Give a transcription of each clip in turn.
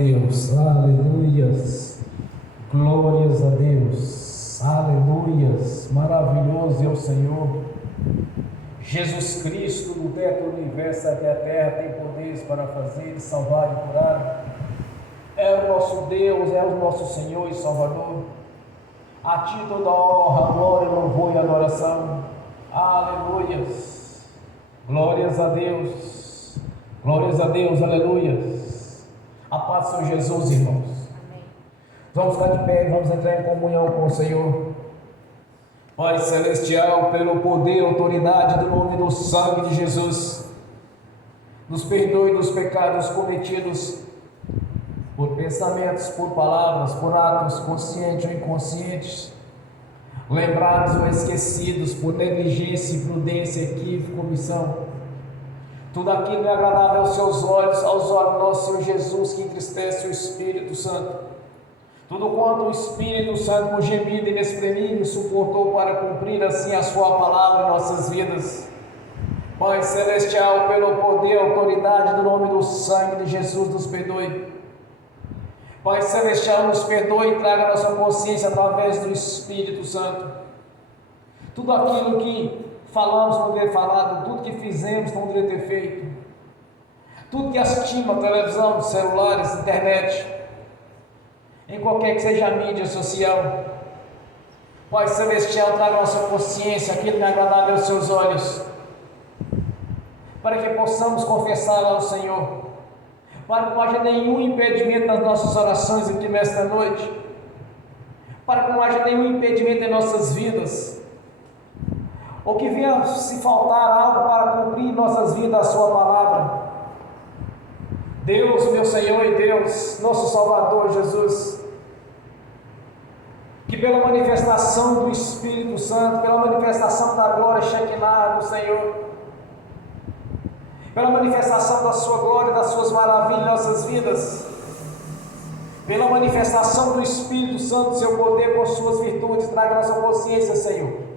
Deus, aleluias, glórias a Deus, aleluias, maravilhoso é o Senhor. Jesus Cristo, do teto do universo até a terra, tem poderes para fazer, salvar e curar. É o nosso Deus, é o nosso Senhor e Salvador. A Ti toda honra, glória, louvor e adoração. Aleluias, glórias a Deus, aleluias. A paz do Senhor Jesus, irmãos. Amém. Vamos ficar de pé, vamos entrar em comunhão com o Senhor. Pai Celestial, pelo poder e autoridade do nome do sangue de Jesus, nos perdoe dos pecados cometidos por pensamentos, por palavras, por atos conscientes ou inconscientes, lembrados ou esquecidos, por negligência, imprudência, equívoco, omissão. Tudo aquilo é agradável aos seus olhos, aos olhos do nosso Senhor Jesus, que entristece o Espírito Santo. Tudo quanto o Espírito Santo, com gemido inexprimível, suportou para cumprir assim a sua palavra em nossas vidas. Pai Celestial, pelo poder e autoridade do nome do sangue de Jesus, nos perdoe. Pai Celestial, nos perdoe e traga a nossa consciência através do Espírito Santo. Tudo aquilo que falamos não deveria ter falado, tudo que fizemos não deveria ter feito, tudo que assistimos na televisão, celulares, internet, em qualquer que seja a mídia social. Pai Celestial, traga a nossa consciência aquilo que é agradável aos seus olhos, para que possamos confessar ao Senhor, para que não haja nenhum impedimento nas nossas orações aqui nesta noite, para que não haja nenhum impedimento em nossas vidas, ou que venha se faltar algo para cumprir em nossas vidas a sua palavra. Deus, meu Senhor e Deus, nosso Salvador Jesus, que pela manifestação do Espírito Santo, pela manifestação da glória Shekinah do Senhor, pela manifestação da sua glória, das suas maravilhas em nossas vidas, pela manifestação do Espírito Santo, seu poder com suas virtudes, traga nossa consciência, Senhor,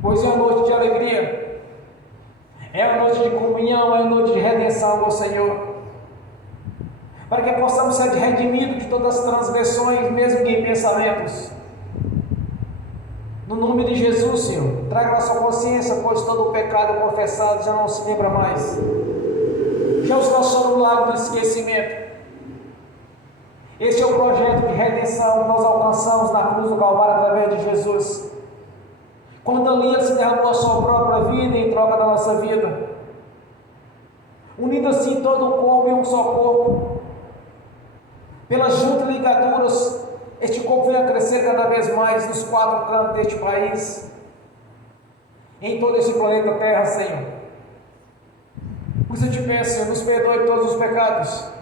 pois é a noite de alegria, é a noite de comunhão, é a noite de redenção, meu Senhor, para que possamos ser redimidos de todas as transgressões, mesmo que em pensamentos. No nome de Jesus, Senhor, traga nossa consciência, pois todo o pecado confessado já não se lembra mais, já os lançou no lago do esquecimento. Este é o projeto de redenção que nós alcançamos na cruz do Calvário através de Jesus, quando ali Ele se derramou a sua própria vida em troca da nossa vida, unindo assim todo o corpo em um só corpo. Pelas juntas ligaduras, este corpo vem a crescer cada vez mais nos quatro cantos deste país, em todo este planeta Terra, Senhor. Por isso eu te peço, Senhor, nos perdoe todos os pecados,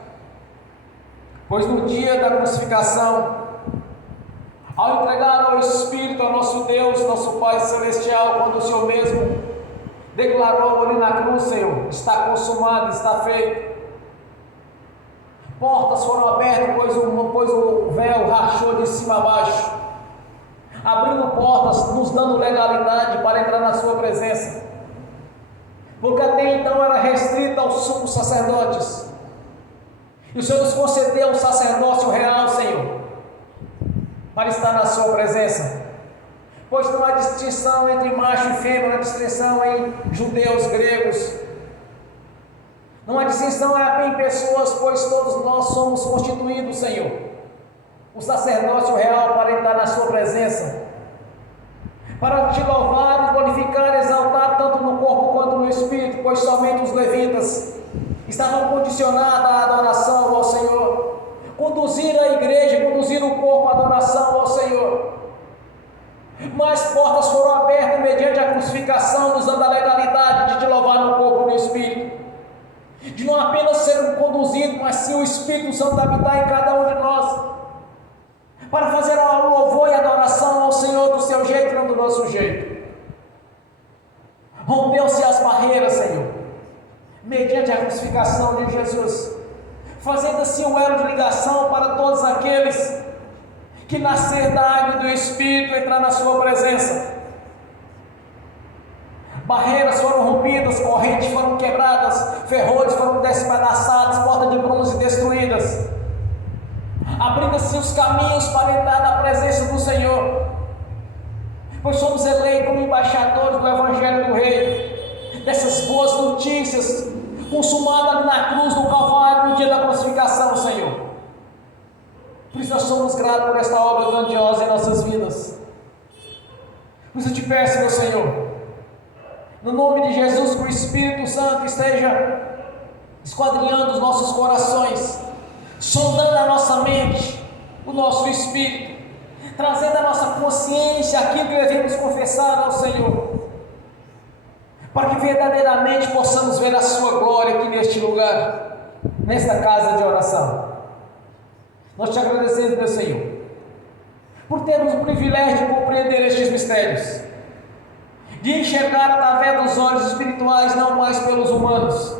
pois no dia da crucificação, ao entregar ao Espírito, ao nosso Deus, nosso Pai Celestial, quando o Senhor mesmo declarou ali na cruz, Senhor, está consumado, está feito. Portas foram abertas, pois o véu rachou de cima a baixo, abrindo portas, nos dando legalidade para entrar na sua presença, porque até então era restrito aos sumos sacerdotes, e o Senhor nos concedeu um sacerdócio real, Senhor, para estar na sua presença, pois não há distinção entre macho e fêmea, não há distinção em judeus, gregos, não há distinção em pessoas, pois todos nós somos constituídos, Senhor, o sacerdócio real para entrar na sua presença, para te louvar, glorificar, exaltar tanto no corpo quanto no espírito, pois somente os levitas estavam condicionados à adoração ao Senhor, conduzir a igreja, conduzir o corpo à adoração ao Senhor. Mas portas foram abertas mediante a crucificação, nos dando a legalidade de te louvar no corpo e no espírito, de não apenas ser conduzido, mas sim o Espírito Santo habitar em cada um de nós, para fazer o louvor e adoração ao Senhor do seu jeito e não do nosso jeito. Rompeu-se as barreiras, Senhor, mediante a crucificação de Jesus, fazendo assim um elo de ligação para todos aqueles que nascer da água e do Espírito entrar na sua presença. Barreiras foram rompidas, correntes foram quebradas, ferrolhos foram despedaçados, portas de bronze destruídas. os caminhos para entrar na presença do Senhor, pois somos eleitos como embaixadores do Evangelho do Rei, dessas boas notícias consumadas na cruz do Calvário no dia da crucificação, Senhor. Por isso nós somos gratos por esta obra grandiosa em nossas vidas. Por isso eu te peço, meu Senhor, no nome de Jesus, que o Espírito Santo esteja esquadrinhando os nossos corações, sondando a nossa mente, o nosso espírito, trazendo a nossa consciência aquilo que devemos confessar ao Senhor, para que verdadeiramente possamos ver a sua glória aqui neste lugar, nesta casa de oração. Nós te agradecemos, meu Senhor, por termos o privilégio de compreender estes mistérios, de enxergar através dos olhos espirituais, não mais pelos humanos,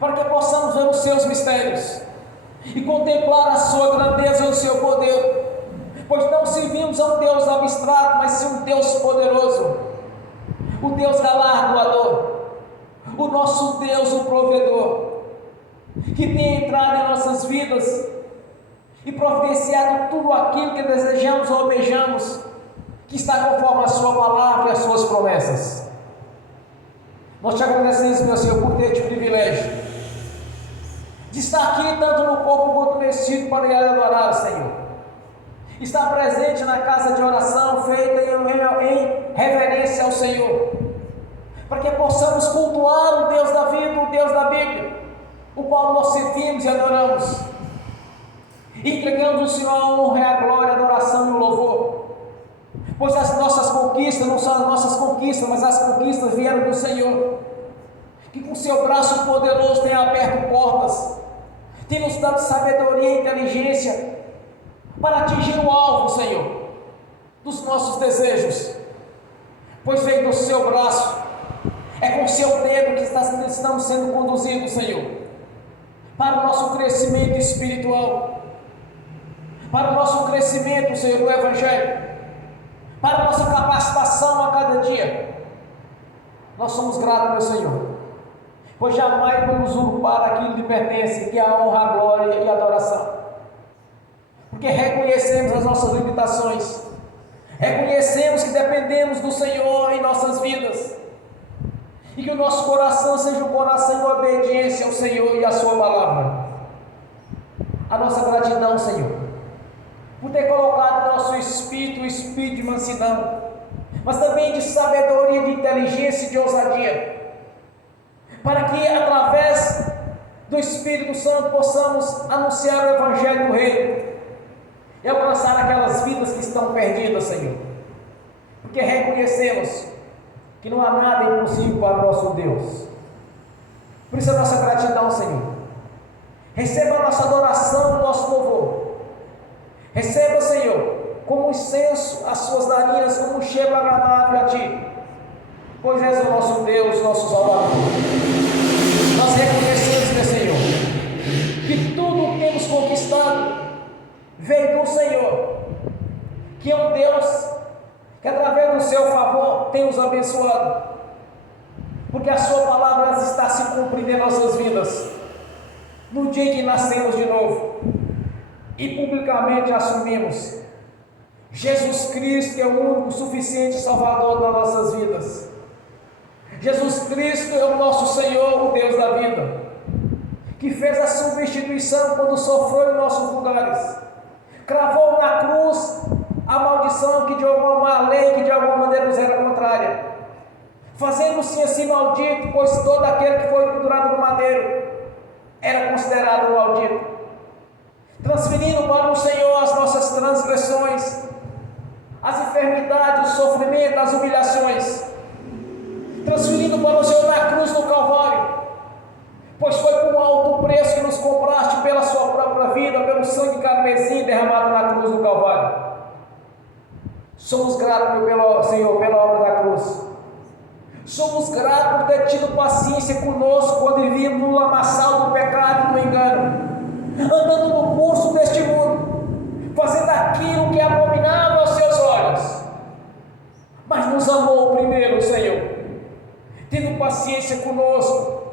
para que possamos ver os seus mistérios e contemplar a sua grandeza e o seu poder, pois não servimos a um Deus abstrato, mas sim um Deus poderoso, o Deus galardoador, o nosso Deus, o provedor, que tem entrado em nossas vidas e providenciado tudo aquilo que desejamos ou almejamos, que está conforme a sua palavra e as suas promessas. Nós te agradecemos, meu Senhor, por ter este privilégio de estar aqui, tanto no corpo quanto no espírito, para ir adorar o Senhor. Estar presente na casa de oração, feita em reverência ao Senhor, para que possamos cultuar o Deus da vida, o Deus da Bíblia, o qual nós servimos e adoramos, entregando ao Senhor a honra e a glória, a adoração e o louvor, pois as nossas conquistas não são as nossas conquistas, mas as conquistas vieram do Senhor, que com seu braço poderoso tem aberto portas, tem nos dado sabedoria e inteligência para atingir o alvo, Senhor, dos nossos desejos, pois vem do seu braço, é com seu dedo que estamos sendo conduzidos, Senhor, para o nosso crescimento espiritual, para o nosso crescimento, Senhor, no Evangelho, para a nossa capacitação a cada dia. Nós somos gratos, meu Senhor, pois jamais vamos usurpar aquilo que pertence, que é a honra, a glória e a adoração, porque reconhecemos as nossas limitações, reconhecemos que dependemos do Senhor em nossas vidas, e que o nosso coração seja um coração de obediência ao Senhor e à sua palavra. A nossa gratidão, Senhor, por ter colocado no nosso espírito o espírito de mansidão, mas também de sabedoria, de inteligência e de ousadia, para que através do Espírito Santo possamos anunciar o Evangelho do Reino e alcançar aquelas vidas que estão perdidas, Senhor, porque reconhecemos que não há nada impossível para o nosso Deus. Por isso a nossa gratidão, Senhor. Receba a nossa adoração, o nosso louvor. Receba, Senhor, como um incenso as suas narinas, como um cheiro agradável a Ti, pois és o nosso Deus, nosso Salvador. Nós reconhecemos, meu Senhor, que tudo o que temos conquistado veio do Senhor, que é um Deus que através do seu favor tem nos abençoado, porque a sua palavra está se cumprindo em nossas vidas, no dia que nascemos de novo e publicamente assumimos Jesus Cristo, que é o único suficiente Salvador das nossas vidas. Jesus Cristo é o nosso Senhor, o Deus da vida, que fez a substituição quando sofreu em nossos lugares, cravou na cruz a maldição que de alguma lei que de alguma maneira nos era contrária, fazendo-se assim maldito, pois todo aquele que foi pendurado no madeiro era considerado maldito, transferindo para o Senhor as nossas transgressões, as enfermidades, o sofrimento, as humilhações, transferindo para o Senhor na cruz do Calvário, pois foi por um alto preço que nos compraste pela sua própria vida, pelo sangue carmesim derramado na cruz do Calvário. Somos gratos, meu Senhor, pela obra da cruz. Somos gratos por ter tido paciência conosco quando vivíamos no lamaçal do pecado e do engano, andando no curso deste mundo, fazendo aquilo que é abominável aos seus olhos, mas nos amou primeiro, Senhor, tendo paciência conosco,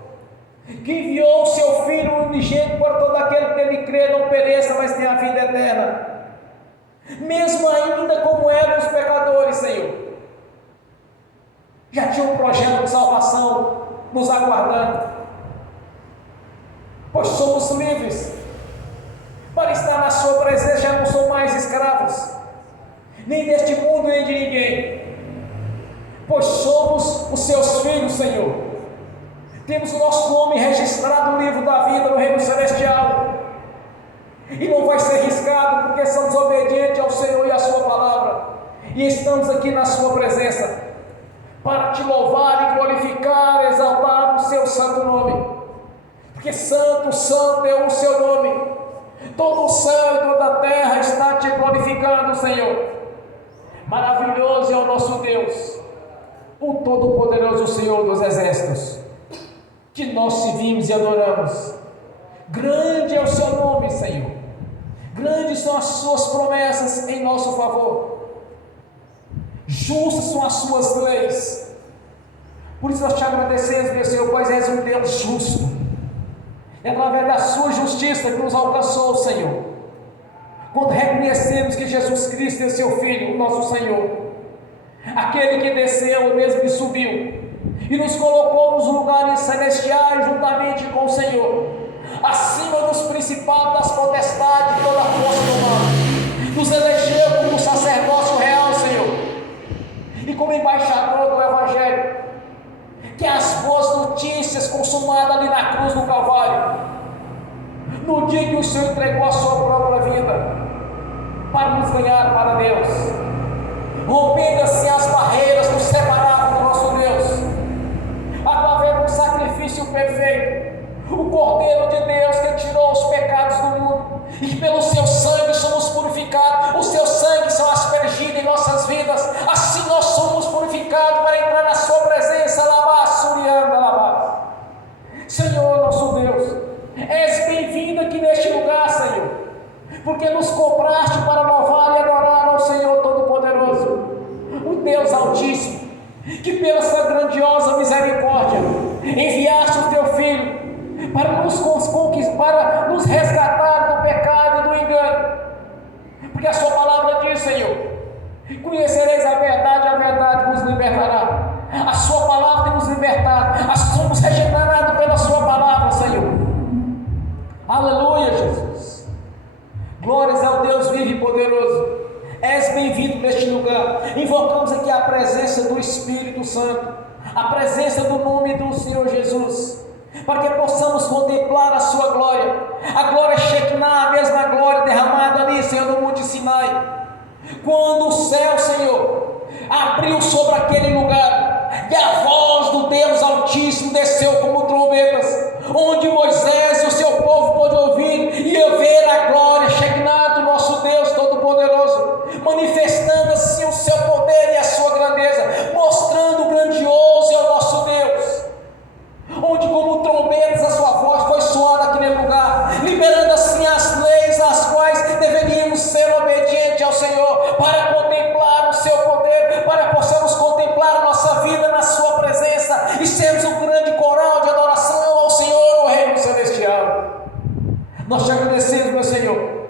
que enviou o seu Filho unigênito para todo aquele que nele crê não pereça, mas tenha a vida eterna. Mesmo ainda como eram os pecadores, Senhor, já tinha um projeto de salvação nos aguardando, pois somos livres para estar na sua presença. Já não somos mais escravos, nem deste mundo, nem de ninguém, pois somos os seus filhos, Senhor. Temos o nosso nome registrado no livro da vida, no reino celestial, e não vai ser riscado, porque somos obedientes ao Senhor e à sua palavra, e estamos aqui na sua presença para te louvar e glorificar, exaltar o seu santo nome, porque santo, santo é o seu nome. Todo o céu e toda a terra está te glorificando, Senhor. Maravilhoso é o nosso Deus, o Todo-Poderoso Senhor dos Exércitos, que nós servimos e adoramos. Grande é o seu nome, Senhor. Grandes são as suas promessas em nosso favor. Justas são as suas leis. Por isso nós te agradecemos, meu Senhor, pois és um Deus justo. É através da sua justiça que nos alcançou, Senhor, quando reconhecemos que Jesus Cristo é seu Filho, o nosso Senhor, aquele que desceu, o mesmo que subiu, e nos colocou nos lugares celestiais juntamente com o Senhor, acima dos principados, das potestades, toda a força do mal. Nos elegeu como sacerdócio real, Senhor, e como embaixador do Evangelho, que é as boas notícias consumadas ali na cruz do Calvário, no dia que o Senhor entregou a sua própria vida para nos ganhar para Deus, rompendo assim as barreiras que nos separavam do nosso Deus, através do sacrifício perfeito, o Cordeiro de Deus que tirou os pecados do mundo, e que pelo seu sangue somos purificados. O seu sangue são aspergido em nossas vidas, assim nós somos purificados para entrar na sua presença. Senhor nosso Deus, és bem-vindo aqui neste lugar, Senhor, porque nos compraste para louvar e adorar ao Senhor Todo-Poderoso, o Deus Altíssimo, que pela sua grandiosa misericórdia enviaste o teu Filho para nos resgatar do pecado e do engano, porque a sua palavra diz, Senhor: conhecereis a verdade vos libertará. A sua palavra tem nos libertado, somos regenerados pela sua palavra, Senhor. Aleluia, Jesus. Glórias ao Deus vivo e poderoso. És bem-vindo neste lugar. Invocamos aqui a presença do Espírito Santo, a presença do nome do Senhor Jesus, para que possamos contemplar a sua glória, a glória Shekinah, a mesma glória derramada ali, Senhor, no Monte Sinai, quando o céu, Senhor, abriu sobre aquele lugar, e a voz do Deus Altíssimo desceu como trombetas, onde Moisés e o seu povo pôde ouvir e ver a glória Shekinah do nosso Deus Todo-Poderoso, manifestando assim o seu poder e a sua grandeza, mostrando o grandioso é o nosso Deus, onde como trombetas a sua voz foi soada naquele lugar, liberando assim as leis às quais deveríamos ser obedientes ao Senhor, para contemplar o seu poder, para possamos contemplar a nossa vida na sua presença e sermos um grande coral de adoração ao Senhor no reino celestial. Nós te agradecemos, meu Senhor,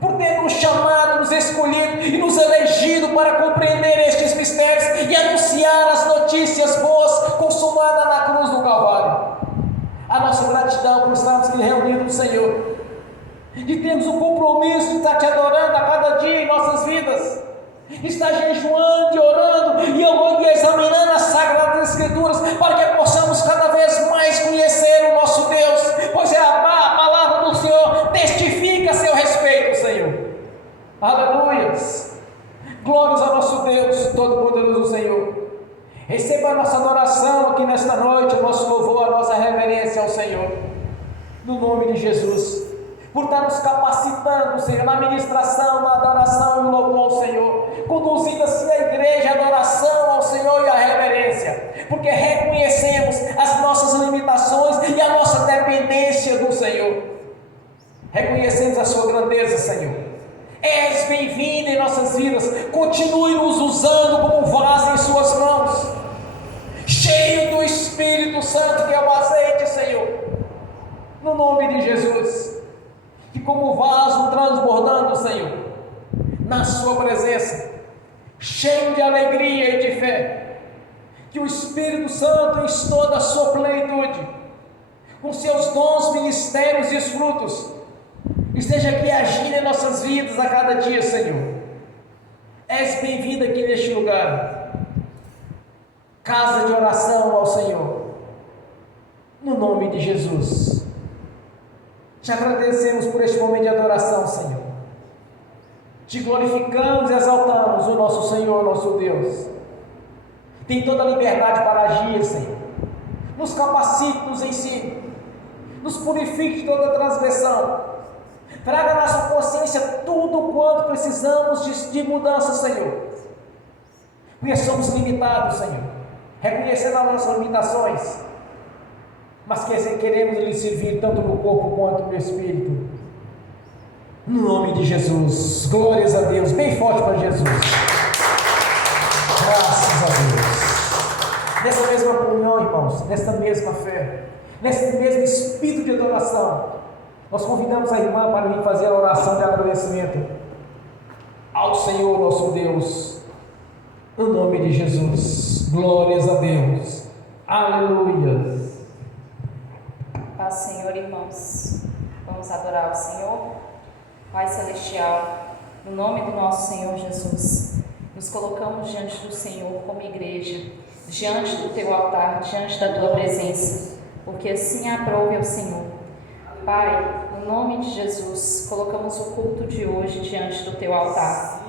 por ter nos chamado, nos escolhido e nos elegido para compreender estes mistérios e anunciar as notícias boas consumadas na cruz do Calvário. A nossa gratidão por estarmos aqui reunidos, Senhor, e temos o compromisso de estar te adorando a cada dia em nossas vidas, estar jejuando e orando e examinando as Sagradas Escrituras, para que possamos cada vez mais conhecer o nosso Deus, pois é a palavra do Senhor testifica a seu respeito, Senhor. Aleluias. Glórias ao nosso Deus Todo-Poderoso, Senhor. Receba a nossa adoração aqui nesta noite, o nosso louvor, a nossa reverência ao Senhor, no nome de Jesus, por estar nos capacitando, Senhor, na ministração, na adoração e no louvor ao Senhor, conduzindo assim a igreja, a adoração ao Senhor e a reverência, porque reconhecemos as nossas limitações e a nossa dependência do Senhor. Reconhecemos a sua grandeza, Senhor. És bem-vindo em nossas vidas. Continue nos usando como vaso em suas mãos, cheio do Espírito Santo, que é o azeite, Senhor, no nome de Jesus. Que como vaso transbordando, Senhor, na sua presença, cheio de alegria e de fé, que o Espírito Santo, em toda a sua plenitude, com seus dons, ministérios e frutos, esteja aqui agindo em nossas vidas a cada dia, Senhor. És bem-vindo aqui neste lugar, casa de oração ao Senhor, no nome de Jesus. Te agradecemos por este momento de adoração, Senhor. Te glorificamos e exaltamos o nosso Senhor, nosso Deus. Tem toda a liberdade para agir, Senhor. Nos capacite, nos ensine, nos purifique de toda transgressão. Traga à nossa consciência tudo quanto precisamos de mudança, Senhor. Porque somos limitados, Senhor. Reconhecendo as nossas limitações, mas queremos lhe servir tanto no corpo quanto no espírito. No nome de Jesus. Glórias a Deus. Bem forte para Jesus. Graças a Deus. Nessa mesma comunhão, irmãos, nesta mesma fé, nesse mesmo espírito de adoração, nós convidamos a irmã para vir fazer a oração de agradecimento ao Senhor nosso Deus, no nome de Jesus. Glórias a Deus. Aleluia. Paz, Senhor, irmãos. Vamos adorar o Senhor. Pai Celestial, no nome do nosso Senhor Jesus, nos colocamos diante do Senhor como igreja, diante do Teu altar, diante da Tua presença, porque assim aprove ao Senhor. Pai, no nome de Jesus, colocamos o culto de hoje diante do Teu altar.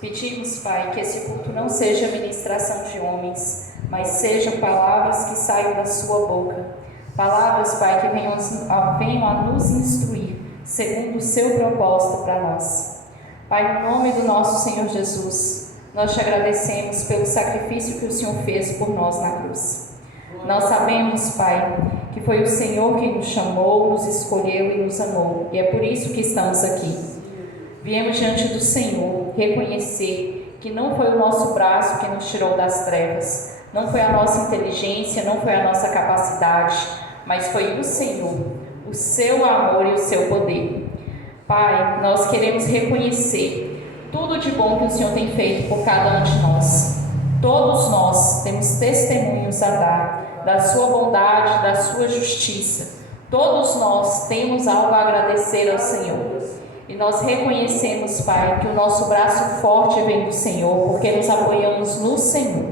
Pedimos, Pai, que esse culto não seja ministração de homens, mas sejam palavras que saiam da Sua boca. Palavras, Pai, que venham a nos instruir, segundo o Seu propósito para nós. Pai, no nome do nosso Senhor Jesus, nós Te agradecemos pelo sacrifício que o Senhor fez por nós na cruz. Nós sabemos, Pai, que foi o Senhor quem nos chamou, nos escolheu e nos amou, e é por isso que estamos aqui. Viemos diante do Senhor reconhecer que não foi o nosso braço que nos tirou das trevas, não foi a nossa inteligência, não foi a nossa capacidade, mas foi o Senhor, o Seu amor e o Seu poder. Pai, nós queremos reconhecer tudo de bom que o Senhor tem feito por cada um de nós. Todos nós temos testemunhos a dar da Sua bondade, da Sua justiça. Todos nós temos algo a agradecer ao Senhor. E nós reconhecemos, Pai, que o nosso braço forte vem do Senhor, porque nos apoiamos no Senhor.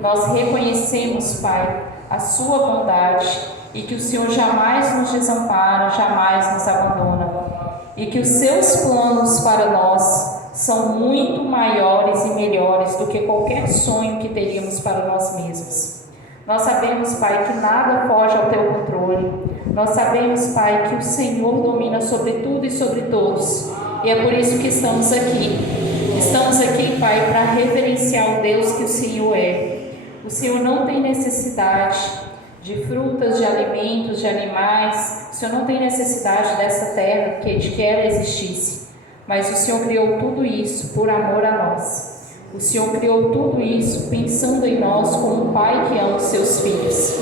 Nós reconhecemos, Pai, a Sua bondade e que o Senhor jamais nos desampara, jamais nos abandona. E que os Seus planos para nós são muito maiores e melhores do que qualquer sonho que teríamos para nós mesmos. Nós sabemos, Pai, que nada foge ao Teu controle. Nós sabemos, Pai, que o Senhor domina sobre tudo e sobre todos. E é por isso que estamos aqui. Estamos aqui, Pai, para reverenciar o Deus que o Senhor é. O Senhor não tem necessidade de frutas, de alimentos, de animais. O Senhor não tem necessidade dessa terra de que ela existisse. Mas o Senhor criou tudo isso por amor a nós. O Senhor criou tudo isso pensando em nós como um pai que ama os seus filhos.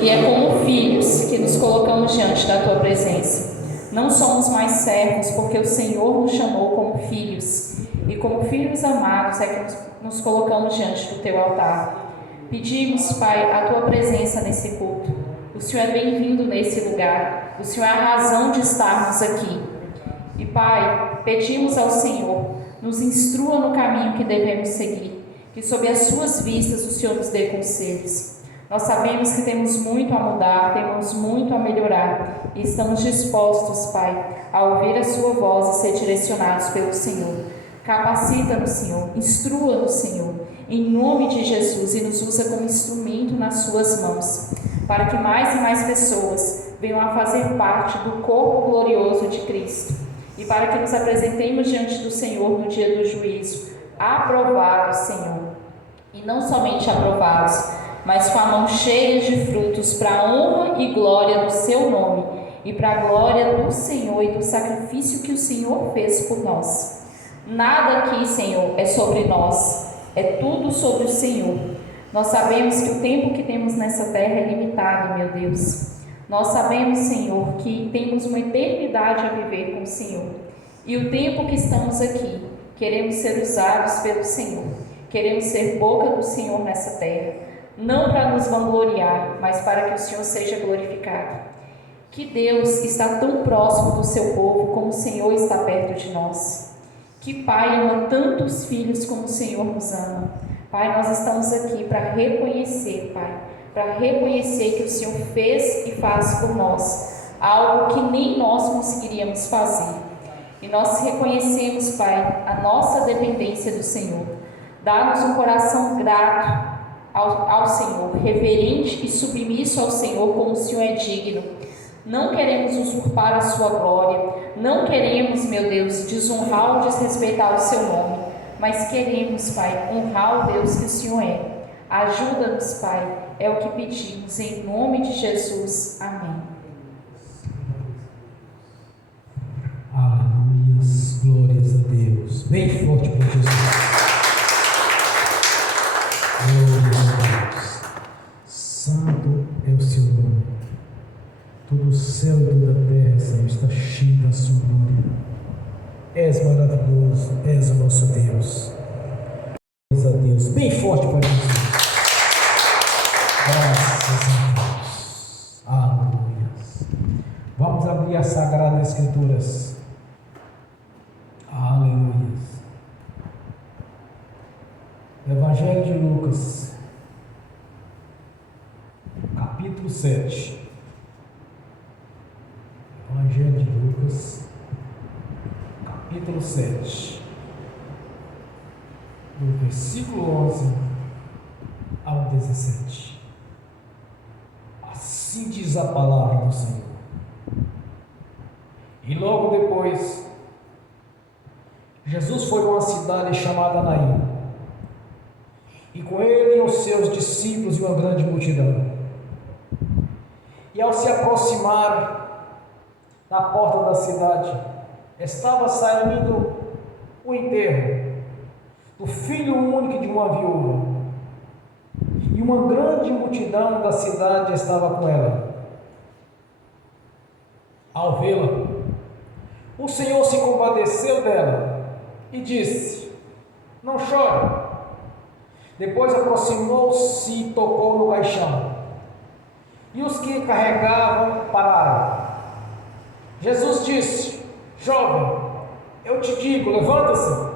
E é como filhos que nos colocamos diante da Tua presença. Não somos mais servos, porque o Senhor nos chamou como filhos. E como filhos amados é que nos colocamos diante do Teu altar. Pedimos, Pai, a Tua presença nesse culto. O Senhor é bem-vindo nesse lugar. O Senhor é a razão de estarmos aqui. E, Pai, pedimos ao Senhor, nos instrua no caminho que devemos seguir, que sob as Suas vistas o Senhor nos dê conselhos. Nós sabemos que temos muito a mudar, temos muito a melhorar e estamos dispostos, Pai, a ouvir a Sua voz e ser direcionados pelo Senhor. Capacita-nos, Senhor, instrua-nos, Senhor, em nome de Jesus, e nos usa como instrumento nas Suas mãos, para que mais e mais pessoas venham a fazer parte do corpo glorioso de Cristo. E para que nos apresentemos diante do Senhor no dia do juízo, aprovados, Senhor, e não somente aprovados, mas com a mão cheia de frutos para a honra e glória do Seu nome, e para a glória do Senhor e do sacrifício que o Senhor fez por nós. Nada aqui, Senhor, é sobre nós, é tudo sobre o Senhor. Nós sabemos que o tempo que temos nessa terra é limitado, meu Deus. Nós sabemos, Senhor, que temos uma eternidade a viver com o Senhor. E o tempo que estamos aqui, queremos ser usados pelo Senhor. Queremos ser boca do Senhor nessa terra. Não para nos vangloriar, mas para que o Senhor seja glorificado. Que Deus está tão próximo do seu povo como o Senhor está perto de nós. Que Pai ama tantos filhos como o Senhor nos ama. Pai, nós estamos aqui para reconhecer, Pai, para reconhecer que o Senhor fez e faz por nós algo que nem nós conseguiríamos fazer. E nós reconhecemos, Pai, a nossa dependência do Senhor. Dá-nos um coração grato ao Senhor, reverente e submisso ao Senhor como o Senhor é digno. Não queremos usurpar a sua glória, não queremos, meu Deus, desonrar ou desrespeitar o seu nome, mas queremos, Pai, honrar o Deus que o Senhor é. Ajuda-nos, Pai, é o que pedimos, em nome de Jesus. Amém. Aleluias, glórias a Deus. Bem forte para Jesus. Glórias a Deus. Santo é o seu nome. Todo o céu e toda a terra, Senhor, está cheio da sua glória. És maravilhoso, és o nosso Deus. Glórias a Deus. Bem forte para Jesus. Graças a Deus. Aleluia. Vamos abrir as Sagradas Escrituras. Aleluia. Evangelho de Lucas, capítulo 7. Evangelho de Lucas, capítulo 7, do versículo 11 ao 17. Assim diz a palavra do Senhor. E logo depois, Jesus foi a uma cidade chamada Naim, e com ele os seus discípulos e uma grande multidão. E ao se aproximar da porta da cidade, estava saindo o enterro do filho único de uma viúva, e uma grande multidão da cidade estava com ela. Ao vê-la, o Senhor se compadeceu dela e disse: não chore. Depois aproximou-se e tocou no caixão, e os que carregavam pararam. Jesus disse: jovem, eu te digo, levanta-se.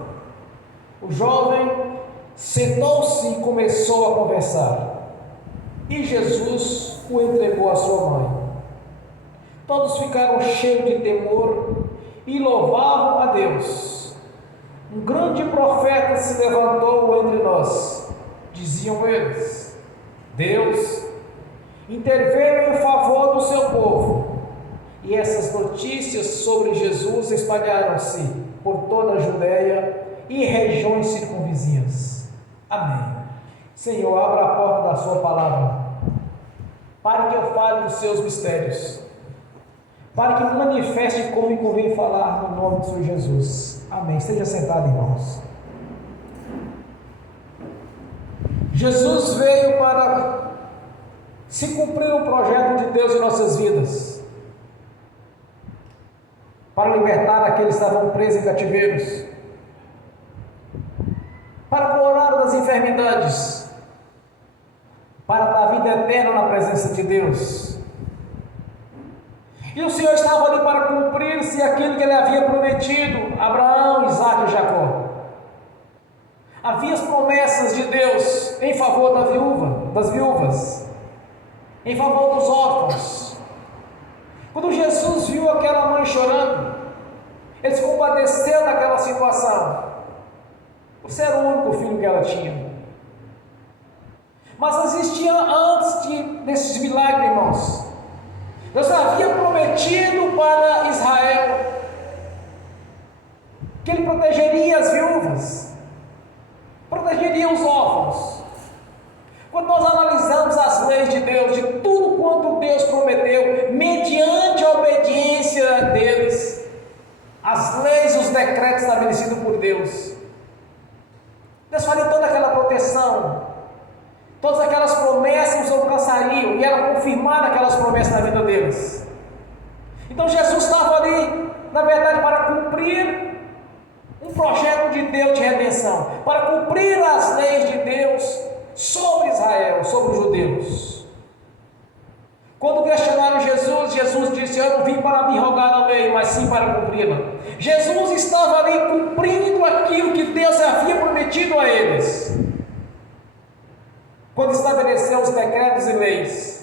O jovem sentou-se e começou a conversar, e Jesus o entregou à sua mãe. Todos ficaram cheios de temor e louvavam a Deus. Um grande profeta se levantou entre nós, diziam eles. Deus interveio em favor do seu povo. E essas notícias sobre Jesus espalharam-se por toda a Judéia e regiões circunvizinhas. Amém. Senhor, abra a porta da sua palavra, para que eu fale dos seus mistérios, para que me manifeste como me convém falar no nome do Senhor Jesus. Amém. Esteja sentado, irmãos. Jesus veio para se cumprir o projeto de Deus em nossas vidas, para libertar aqueles que estavam presos em cativeiros, para curar das enfermidades, para dar vida eterna na presença de Deus. E o Senhor estava ali para cumprir-se aquilo que Ele havia prometido a Abraão, Isaque e Jacó. Havia as promessas de Deus em favor das viúvas, em favor dos órfãos. Quando Jesus viu aquela mãe chorando, Ele se compadeceu daquela situação, por ser o único filho que ela tinha. Mas existia antes desses milagres, irmãos. Deus havia prometido para Israel que Ele protegeria as viúvas, protegeria os órfãos. Quando nós analisamos as leis de Deus, de tudo quanto Deus prometeu, mediante a obediência deles, as leis e os decretos estabelecidos por Deus, Deus faria toda aquela proteção, Todas aquelas promessas os alcançariam e era confirmada aquelas promessas na vida deles. Então Jesus estava ali, na verdade, para cumprir um projeto de Deus de redenção, para cumprir as leis de Deus sobre Israel, sobre os judeus. Quando questionaram Jesus, Jesus disse: eu não vim para me rogar a lei, mas sim para cumpri-la. Jesus estava ali cumprindo aquilo que Deus havia prometido a eles, quando estabeleceu os decretos e leis.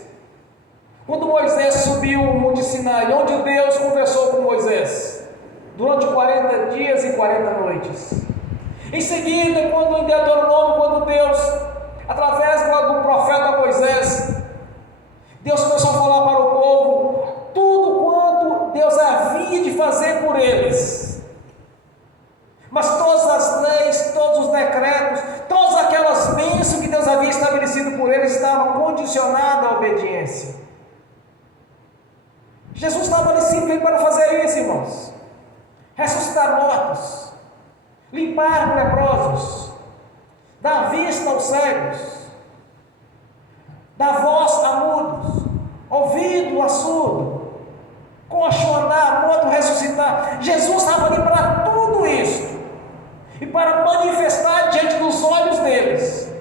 Quando Moisés subiu o Monte Sinai, onde Deus conversou com Moisés durante 40 dias e 40 noites. Em seguida, quando em Deuteronômio, quando Deus, através do profeta Moisés, Deus começou a falar para o povo tudo quanto Deus havia de fazer por eles. Mas todas as leis, todos os decretos, todas aquelas bênçãos que Deus havia estabelecido por eles estavam condicionadas à obediência. Jesus estava ali simplesmente para fazer isso, irmãos: ressuscitar mortos, limpar leprosos, dar vista aos cegos, dar voz a mudos, ouvido a surdo, coxo andar, morto ressuscitar. Jesus estava ali para tudo isso e para manifestar diante dos olhos deles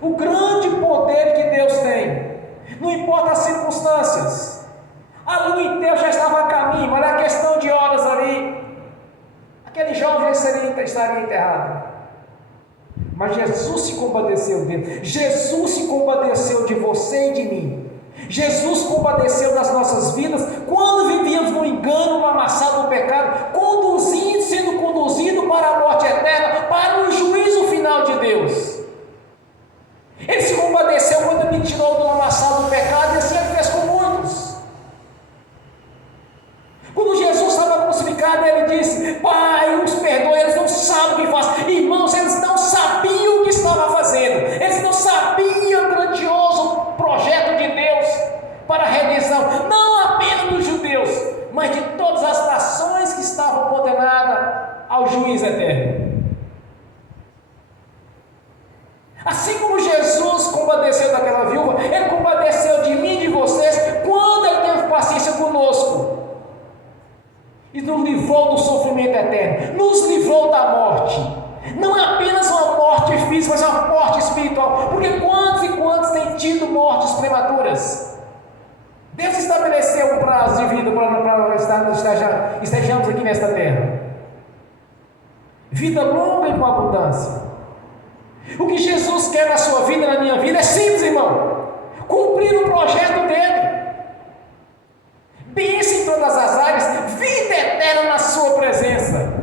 o grande poder que Deus tem. Não importa as circunstâncias, a lua inteira já estava a caminho, mas era questão de horas ali, aquele jovem estaria enterrado. Mas Jesus se compadeceu dele. Jesus se compadeceu de você e de mim. Jesus compadeceu das nossas vidas quando vivíamos no engano, no amassado do pecado, sendo conduzido para a morte eterna, para o juízo final de Deus. Ele se compadeceu quando me tirou do amassado do pecado, e assim ele fez com muitos. Quando Jesus estava crucificado, ele disse: Pai, os perdoe, eles não sabem o que fazem. Irmãos, eles não sabiam o que estava fazendo. Eles não sabiam o grandioso projeto de Deus para a redenção, não apenas dos judeus, mas de todas as nações que estavam condenadas ao juízo eterno. Assim como Jesus compadeceu daquela viúva, Ele compadeceu de mim e de vocês quando Ele teve paciência conosco e nos livrou do sofrimento eterno, nos livrou da morte. Não é apenas uma morte física, mas uma morte espiritual, porque quantos e quantos têm tido mortes prematuras? Deus estabeleceu um prazo de vida para estejamos aqui nesta terra. Vida longa e com abundância. O que Jesus quer na sua vida e na minha vida é simples, irmão: cumprir o projeto dele. Bênção em todas as áreas, vida eterna na sua presença.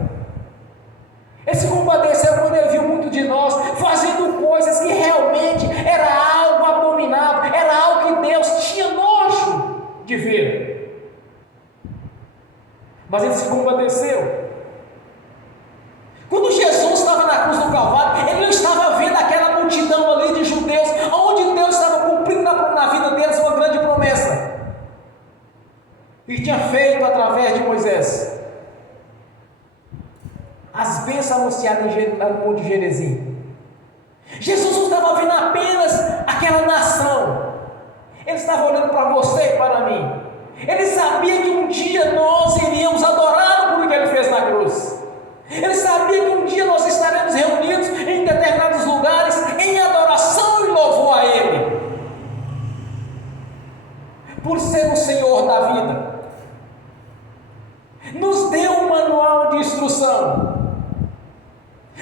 Ele se compadeceu quando ele viu muito de nós fazendo coisas que realmente era algo abominável, era algo que Deus tinha nojo de ver. Mas ele se compadeceu. Quando Jesus estava na cruz do Calvário, ele não estava vendo aquela multidão ali de judeus, onde Deus estava cumprindo na vida deles uma grande promessa e tinha feito através de Moisés as bênçãos anunciadas no Monte Gerizim. Jesus não estava vendo apenas aquela nação, Ele estava olhando para você e para mim. Ele sabia que um dia nós iríamos adorar por o que Ele fez na cruz. Ele sabia que um dia nós estaremos reunidos em determinados lugares em adoração e louvor a Ele, por ser o Senhor da vida. Nos deu um manual de instrução.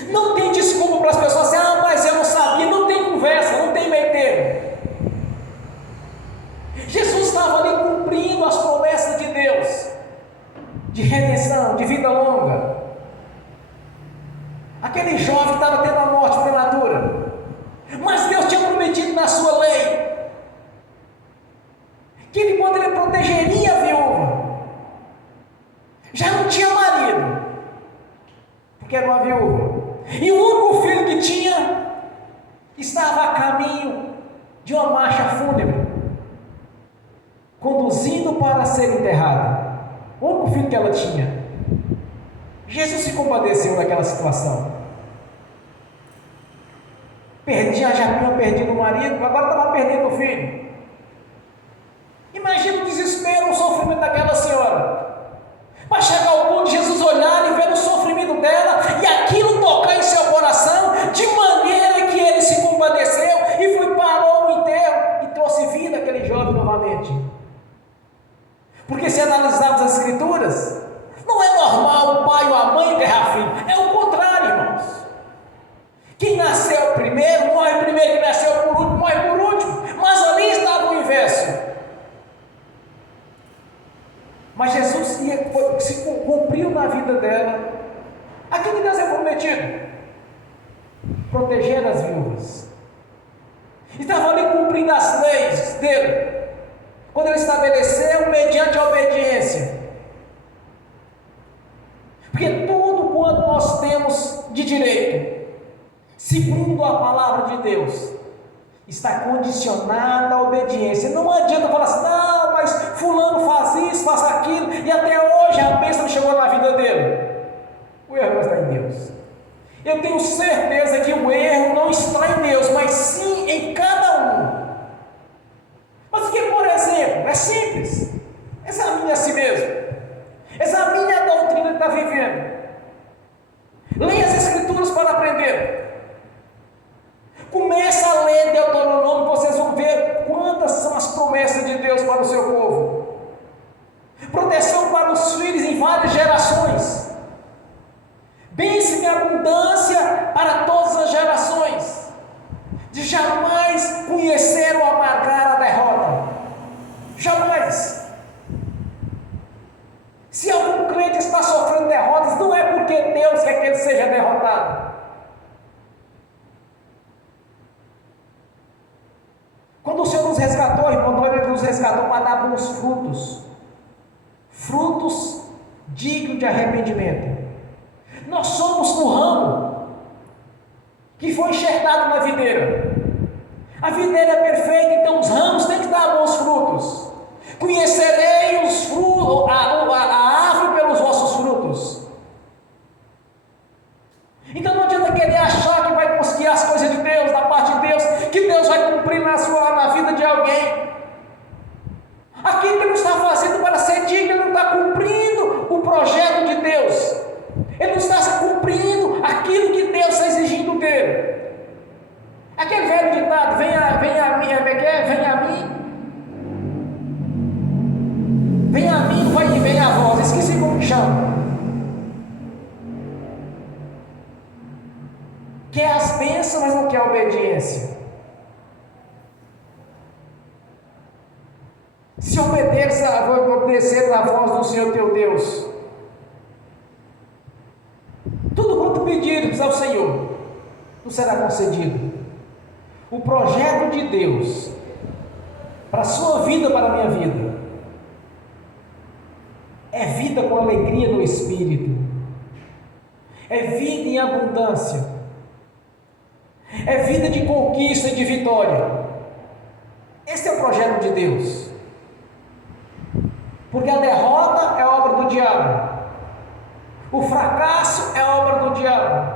Não tem desculpa para as pessoas assim: mas eu não sabia. Não tem conversa, não tem meio termo. Jesus estava ali cumprindo as promessas de Deus, de redenção, de vida longa. Aquele jovem estava tendo a morte prematura, mas Deus tinha prometido na sua lei que Ele protegeria a viúva. Já não tinha marido, porque era uma viúva, e o único filho que tinha estava a caminho de uma marcha fúnebre, conduzindo para ser enterrado. O único filho que ela tinha. Jesus se compadeceu daquela situação. já tinha perdido o marido, agora estava perdendo o filho. Imagina o desespero, o sofrimento daquela senhora. Para chegar ao ponto de Jesus olhar e ver o sofrimento dela e aquilo tocar em seu coração, de maneira que ele se compadeceu e parou o enterro e trouxe vida àquele jovem novamente. Porque se analisarmos as Escrituras, não é normal o pai ou a mãe enterrar filho, é o contrário, irmãos. Quem nasceu primeiro, morre primeiro, quem nasceu por último, morre por último. Mas ali estava o inverso. Mas Jesus se cumpriu na vida dela aquilo que Deus é prometido: proteger as viúvas. Estava ali cumprindo as leis dele, quando ele estabeleceu mediante a obediência. Porque tudo quanto nós temos de direito, segundo a palavra de Deus, está condicionado à obediência. Não adianta falar assim: não, mas fulano faz isso, faz aquilo, e até hoje a bênção não chegou na vida dele. O erro está em Deus. Eu tenho certeza que o erro não está em Deus, mas sim em cada um. Mas o que, por exemplo, é simples: examine a si mesmo, examine a doutrina que está vivendo, leia as Escrituras para aprender. Começa a ler Deuteronômio, vocês vão ver quantas são as promessas de Deus para o seu povo. Proteção para os filhos em várias gerações. Bênção e abundância para todas as gerações. De jamais conhecer ou amargar a derrota. Jamais. Se algum crente está sofrendo derrotas, não é porque Deus quer que ele seja derrotado. Quando o Senhor nos resgatou, irmão, Ele nos resgatou para dar bons frutos. Frutos dignos de arrependimento. Nós somos no ramo que foi enxertado na videira. A videira é perfeita, então os ramos têm que dar bons frutos. Conhecerei os frutos, a árvore pelos vossos frutos. Então não adianta querer achar que vai conseguir as coisas de Deus, da parte de Deus, que Deus vai cumprir na vida de alguém. Aquilo que ele está fazendo para ser digno, ele não está cumprindo o projeto de Deus. Ele não está cumprindo aquilo que Deus está exigindo dele. Aquele velho ditado: vem a mim, vem a voz. Esqueci como que chama. Quer as bênçãos, mas não quer a obediência. Se obedecer à voz do Senhor teu Deus, tudo quanto pedires ao Senhor, não será concedido. O projeto de Deus para a sua vida, para a minha vida, é vida com alegria no Espírito, é vida em abundância, é vida de conquista e de vitória. Esse é o projeto de Deus. Porque a derrota é obra do diabo, o fracasso é obra do diabo,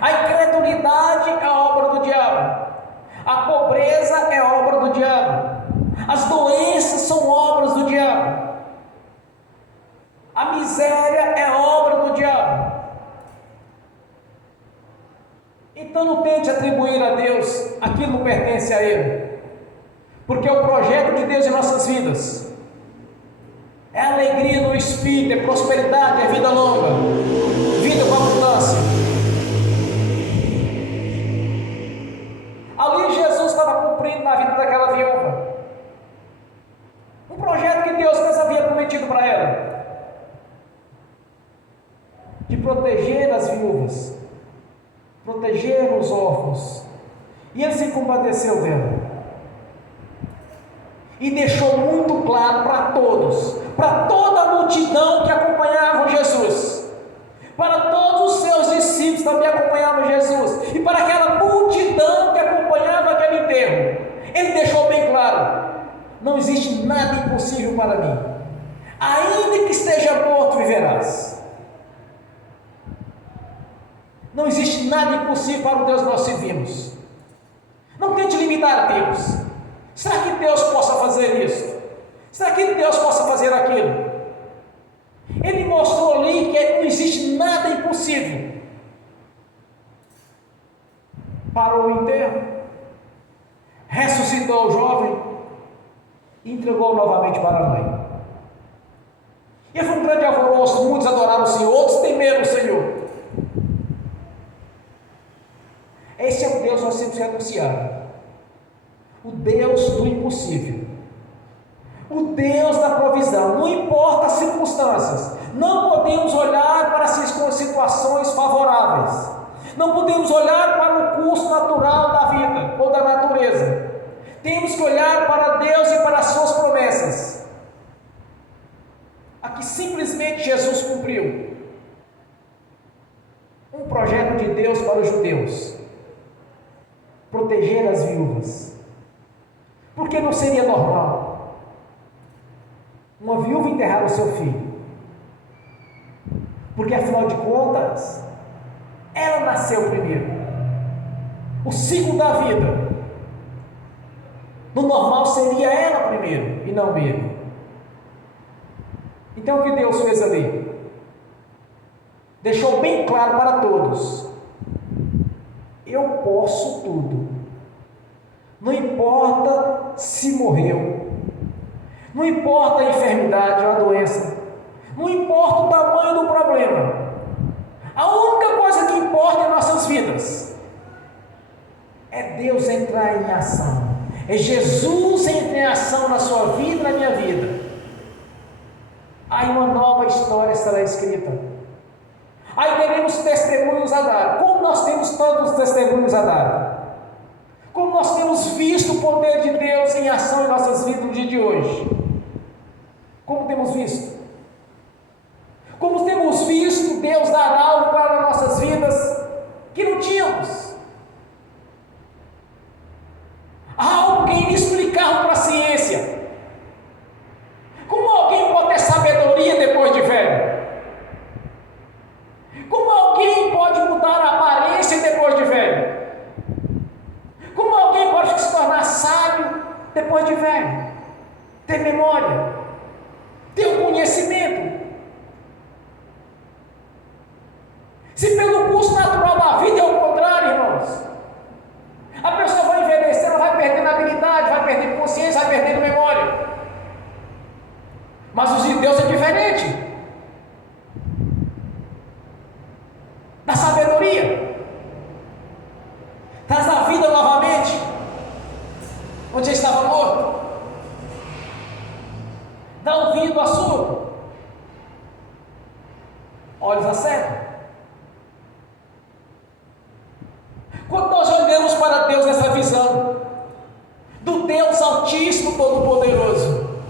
a incredulidade é obra do diabo, a pobreza é obra do diabo, as doenças são obras do diabo, a miséria é obra do diabo. Então não tente atribuir a Deus aquilo que não pertence a Ele, porque o projeto de Deus em nossas vidas é alegria no Espírito, é prosperidade, é vida longa, vida com abundância. Ali Jesus estava cumprindo na vida daquela viúva um projeto que Deus mesmo havia prometido para ela, de proteger as viúvas, proteger os órfãos, e Ele se compadeceu dela e deixou muito claro para todos, para toda a multidão que acompanhavam Jesus, para todos os seus discípulos também acompanhavam Jesus, e para aquela multidão que acompanhava aquele enterro, Ele deixou bem claro: não existe nada impossível para mim, ainda que esteja morto, viverás. Não existe nada impossível para o Deus que nós servimos. Não tente limitar Deus. Será que Deus possa fazer isso? Será que Deus possa fazer aquilo? Ele mostrou ali que não existe nada impossível. Parou o enterro, ressuscitou o jovem e entregou novamente para a mãe. E foi um grande alvoroço, muitos adoraram o Senhor, outros temeram o Senhor. Esse é o Deus que nós temos que anunciar. O Deus do impossível. O Deus da provisão. Não importa as circunstâncias. Não podemos olhar para as situações favoráveis. Não podemos olhar para o curso natural da vida ou da natureza. Temos que olhar para Deus e para as suas promessas. Aqui simplesmente Jesus cumpriu um projeto de Deus para os judeus: proteger as viúvas. Porque não seria normal uma viúva enterrar o seu filho? Porque afinal de contas, ela nasceu primeiro. O ciclo da vida, no normal, seria ela primeiro e não ele. Então o que Deus fez ali? Deixou bem claro para todos: eu posso tudo. Não importa se morreu, não importa a enfermidade ou a doença, não importa o tamanho do problema. A única coisa que importa em nossas vidas é Deus entrar em ação, é Jesus entrar em ação na sua vida e na minha vida. Aí uma nova história estará escrita. Aí teremos testemunhos a dar. Como nós temos tantos testemunhos a dar? Como nós temos visto o poder de Deus em ação em nossas vidas no dia de hoje? Como temos visto? Como temos visto Deus dar algo para nossas vidas que não tínhamos? Algo que é inexplicável para a ciência. Como alguém pode ter sabedoria depois de velho? Como alguém pode mudar a aparência depois de velho? Como alguém pode se tornar sábio depois de velho? Ter memória, ter o conhecimento. Se pelo curso natural da vida é o contrário, irmãos, a pessoa vai envelhecendo, ela vai perdendo habilidade, vai perdendo consciência, vai perdendo memória. Mas os de Deus é diferente. Da sabedoria, traz a vida novamente onde estava morto, dá ouvido a surdo, olhos a cego. Quando nós olhamos para Deus nessa visão do Deus Altíssimo Todo-Poderoso,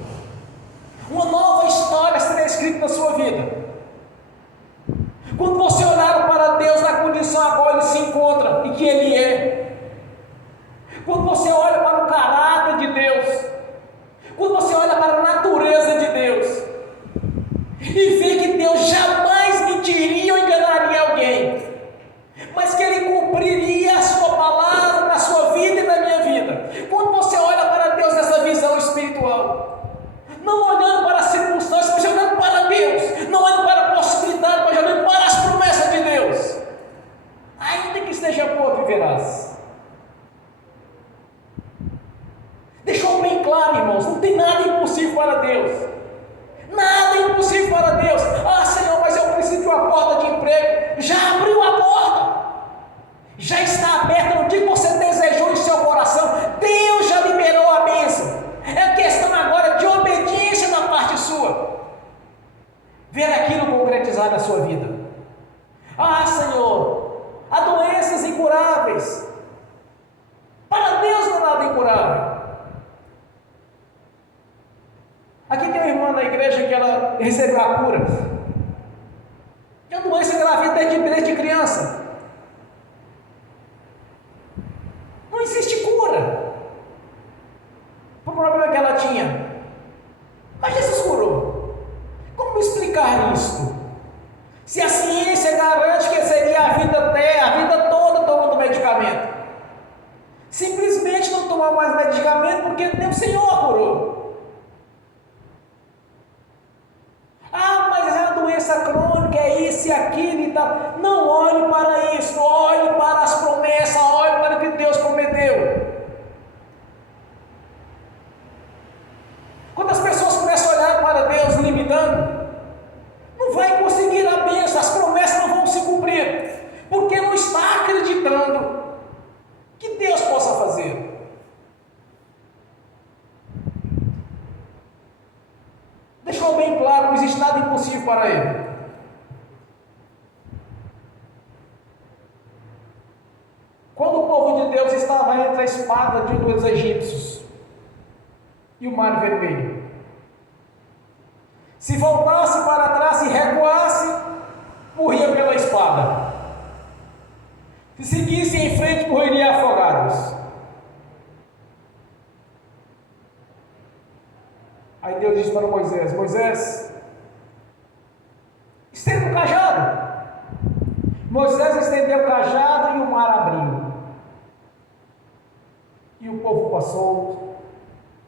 uma nova história será escrita na sua vida. Quando você olhar para Deus na condição a qual Ele se encontra e que Ele é, quando você olha para o caráter de Deus, quando você olha para a natureza de Deus e vê que Deus jamais mentiria ou enganaria alguém, mas que Ele cumpriria a sua palavra na sua vida e na minha vida. Quando você olha para Deus nessa visão espiritual, não olhando para as circunstâncias, mas olhando para Deus, não olhando para a possibilidade, mas olhando para as promessas de Deus, ainda que esteja boa, viverás. Deixou bem claro, irmãos, não tem nada impossível para Deus. Nada impossível para Deus. Ah, Senhor, mas eu preciso de uma porta de emprego. Já abriu a porta, já está aberta no dia que você desejou em seu coração. Deus já liberou a bênção. É questão agora de obediência da parte sua, ver aquilo concretizar na sua vida. Ah, Senhor, há doenças incuráveis. Para Deus não há nada incurável. Aqui tem uma irmã na igreja que ela recebeu a cura de uma doença que ela vive desde criança. Não existe cura para o problema que ela tinha, mas Jesus curou. Como explicar isso? Se a ciência garante que seria a vida toda tomando medicamento, simplesmente tomar mais medicamento porque nem o Senhor a curou. Ah, mas é uma doença crônica, é isso e aquilo e tal. Não olhe para isso, olhe para as promessas, olhe para o que Deus prometeu. Quando as pessoas começam a olhar para Deus limitando, não vai conseguir a bênção, as promessas não vão se cumprir, porque não está acreditando que Deus possa fazer. Deixou bem claro, não existe nada impossível para Ele. Quando o povo de Deus estava entre a espada dos egípcios e o mar vermelho, se voltasse para trás e recuasse, morria pela espada. Se seguisse em frente, morreria afogados. Aí Deus disse para Moisés: Moisés, estenda o cajado. Moisés estendeu o cajado e o mar abriu. E o povo passou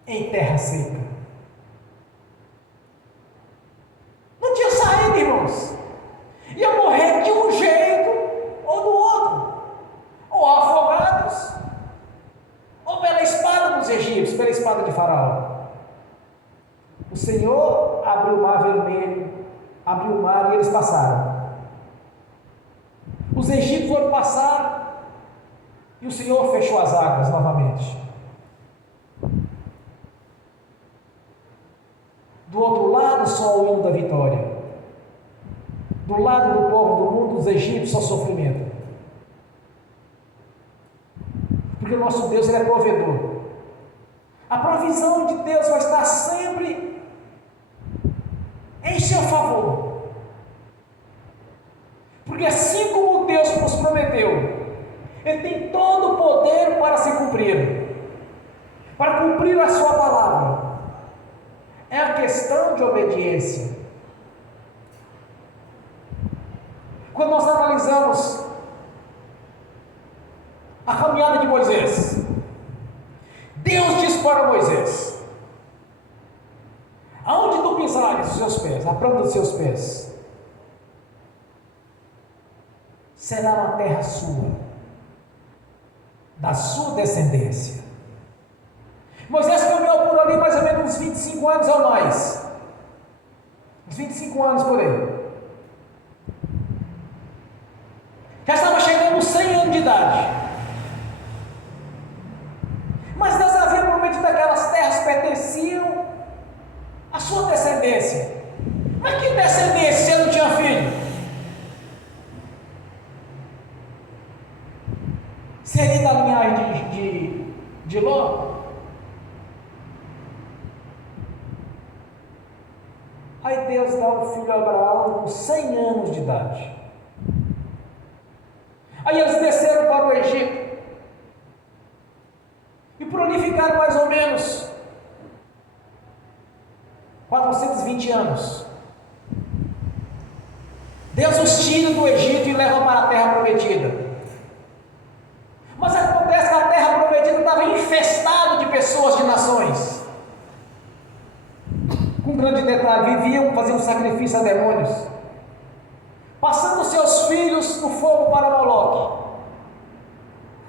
em terra seca. Não tinha saída, irmãos. Ia morrer de um jeito ou do outro. Ou afogados, ou pela espada dos egípcios, pela espada de Faraó. O Senhor abriu o mar vermelho, abriu o mar e eles passaram. Os egípcios foram passar e o Senhor fechou as águas novamente. Do outro lado, só o hino da vitória. Do lado do povo do mundo, dos egípcios, só sofrimento. Porque o nosso Deus, Ele é provedor. A provisão de Deus vai estar sempre em seu favor. Porque assim como Deus nos prometeu, Ele tem todo o poder para se cumprir, para cumprir a sua palavra. É a questão de obediência. Quando nós analisamos a caminhada de Moisés, Deus diz para Moisés: aonde tu pisares os seus pés, a planta dos seus pés, será uma terra sua, da sua descendência. Moisés caminhou por ali mais ou menos uns 25 anos ou mais. Uns 25 anos por aí. Já estava chegando aos 100 anos de idade. Mas Deus havia prometido que aquelas terras pertenciam à sua descendência. Mas que descendência se ele não tinha filho? Seria da linhagem de Ló? Aí Deus dá um filho a Abraão com 100 anos de idade. Aí eles desceram para o Egito e prolificaram mais ou menos 420 anos. Deus os tira do Egito e leva para a terra prometida. Mas acontece que a terra prometida estava infestada de pessoas, de nações. Com grande detalhe, viviam, faziam sacrifício a demônios, passando seus filhos no fogo para Moloque,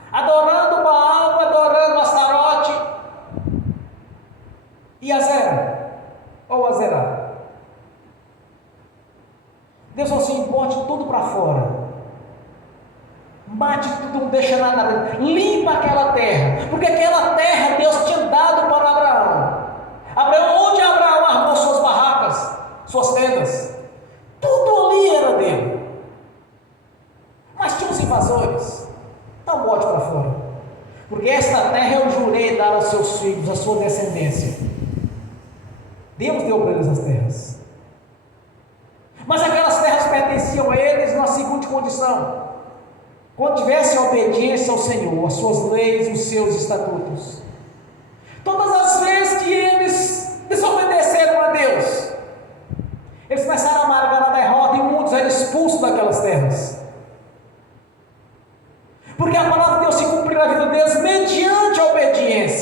adorando Baal, adorando Astarote e Azera, ou Azerá. Deus falou assim: bote tudo para fora, mate tudo, não deixa nada, limpa aquela terra, porque aquela terra Deus tinha dado para Abraão. Onde Abraão armou suas barracas, suas tendas, tudo ali era dele. Mas tinha os invasores. Então bote para fora, porque esta terra eu jurei dar aos seus filhos, à sua descendência. Deus deu para eles as terras, mas aquelas terras pertenciam a eles na seguinte condição: quando tivesse obediência ao Senhor, às suas leis, os seus estatutos. Todas as vezes que eles desobedeceram a Deus, eles começaram a amargar a derrota e muitos eram expulsos daquelas terras. Porque a palavra de Deus se cumpriu na vida de Deus mediante a obediência.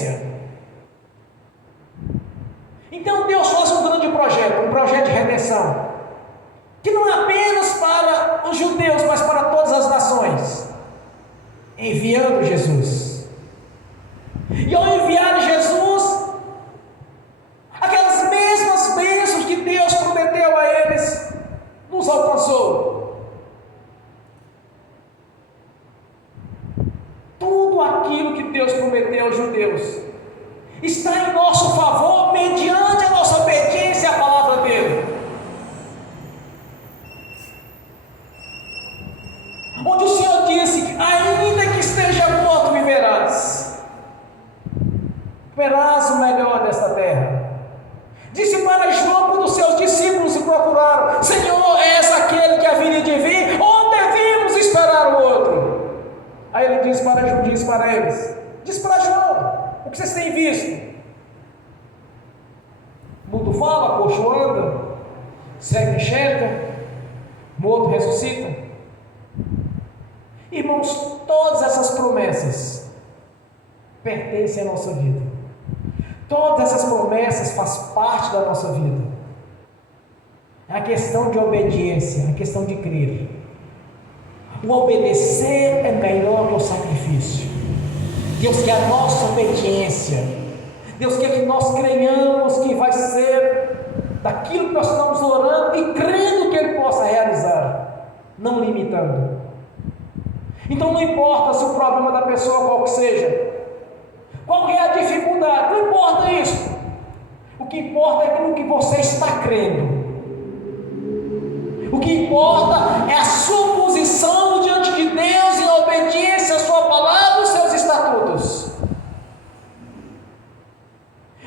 alcançou. Tudo aquilo que Deus prometeu aos judeus está em nosso favor mediante a nossa obediência à palavra dele. Onde o Senhor disse: ainda que esteja morto, viverás. Verás o melhor desta terra. Disse para João, quando os seus discípulos se procuraram: Senhor, és aquele que haveria de vir, ou devemos esperar o outro? Aí ele disse para eles: diz para João, o que vocês têm visto? Mudo fala, coxo anda, cego enxerga, morto ressuscita. Irmãos, todas essas promessas pertencem à nossa vida. Todas essas promessas fazem parte da nossa vida. É a questão de obediência, é a questão de crer. O obedecer é melhor que o sacrifício. Deus quer a nossa obediência. Deus quer que nós creiamos que vai ser daquilo que nós estamos orando e crendo que Ele possa realizar, não limitando. Então não importa se o problema da pessoa qual que seja, qual é a dificuldade, não importa isso. O que importa é aquilo que você está crendo. O que importa é a sua posição diante de Deus em obediência à sua palavra e aos seus estatutos.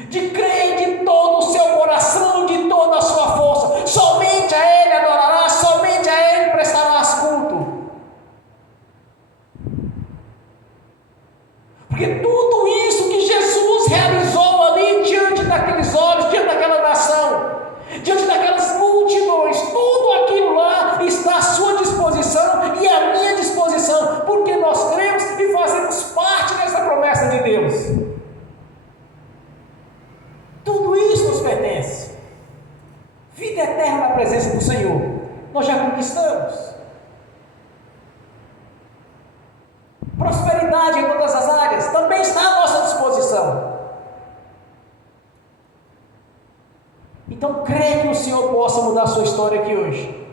De crer de todo o seu coração, de toda a sua força. Somente a Ele adorará, somente a Ele prestarás culto. Porque tudo isso que Jesus realizou ali diante daqueles olhos, diante daquela nação, diante daquelas multidões, tudo aquilo lá está à sua disposição e à minha disposição, porque nós cremos e fazemos parte dessa promessa de Deus. Tudo isso nos pertence. Vida eterna na presença do Senhor, nós já conquistamos. Prosperidade em todas as áreas também está à nossa disposição. Então, creia que o Senhor possa mudar a sua história aqui hoje.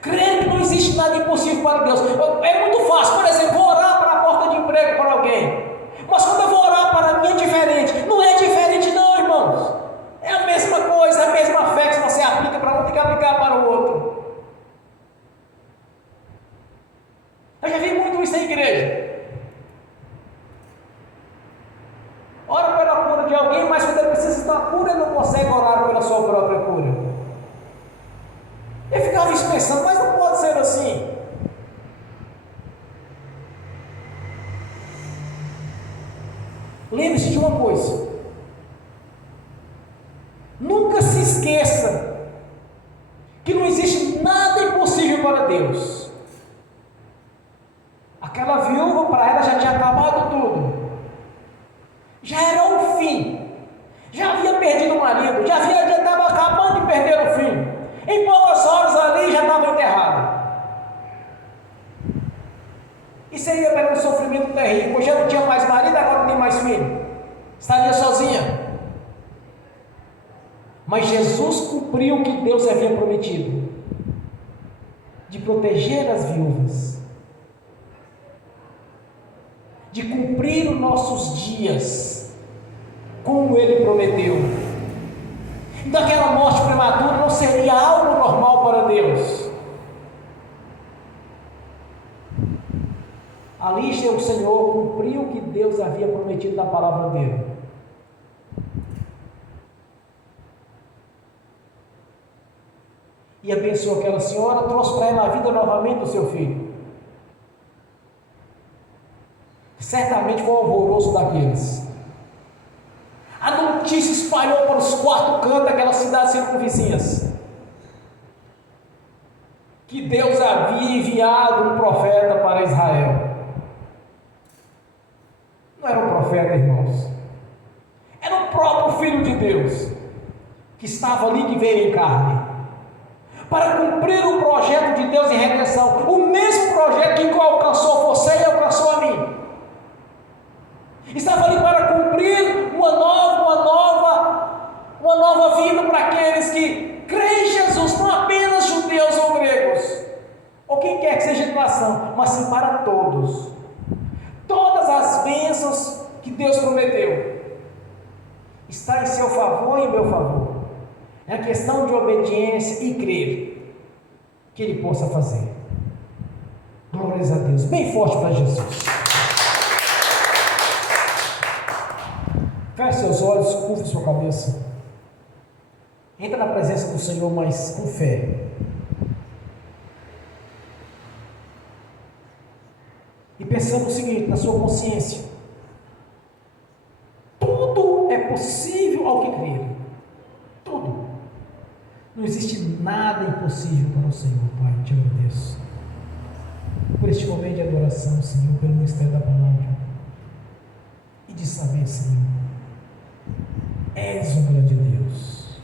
Creia que não existe nada impossível para Deus. É muito fácil, por exemplo, vou orar para a porta de emprego para alguém. Mas quando eu vou orar para mim é diferente. Não é diferente não, irmãos. É a mesma coisa, a mesma fé que você aplica para um, tem que aplicar para o outro. Eu já vi muito isso na igreja. Ora pela cura de alguém, mas quando ele precisa de uma cura, ele não consegue orar pela sua própria cura. Eu ficava isso pensando, mas não pode ser assim. Lembre-se de uma coisa. Nunca se esqueça que não existe nada impossível para Deus. Aquela viúva, para ela já tinha acabado tudo. Já era o fim. Já havia perdido o marido, já estava acabando de perder o filho. Em poucas horas ali já estava enterrado. E seria pelo um sofrimento terrível, pois já não tinha mais marido, agora não tem mais filho. Estaria sozinha. Mas Jesus cumpriu o que Deus havia prometido, de proteger as viúvas, de cumprir os nossos dias, como Ele prometeu. Então aquela morte prematura não seria algo normal para Deus. Ali o Senhor cumpriu o que Deus havia prometido na palavra dele. E abençoou aquela senhora, trouxe para ela a vida novamente do seu filho. Certamente foi um alvoroço daqueles. A notícia espalhou para os quatro cantos daquelas cidades circunvizinhas que Deus havia enviado um profeta para Israel. Não era um profeta, irmãos, era o próprio Filho de Deus, que estava ali, que veio em carne, para cumprir o projeto de Deus em redenção, o mesmo projeto que alcançou você e alcançou a mim. Estava ali para cumprir uma nova vida para aqueles que creem em Jesus, não apenas nação, mas sim para todos. Todas as bênçãos que Deus prometeu está em seu favor e em meu favor. É questão de obediência e crer que Ele possa fazer. Glórias a Deus. Bem forte para Jesus. Feche seus olhos, curve sua cabeça. Entra na presença do Senhor, mas com fé. E pensando o seguinte, na sua consciência: tudo é possível ao que crer. Tudo. Não existe nada impossível para o Senhor, Pai. Te agradeço por este momento de adoração, Senhor, pelo mistério da palavra. E de saber, Senhor, és um grande Deus,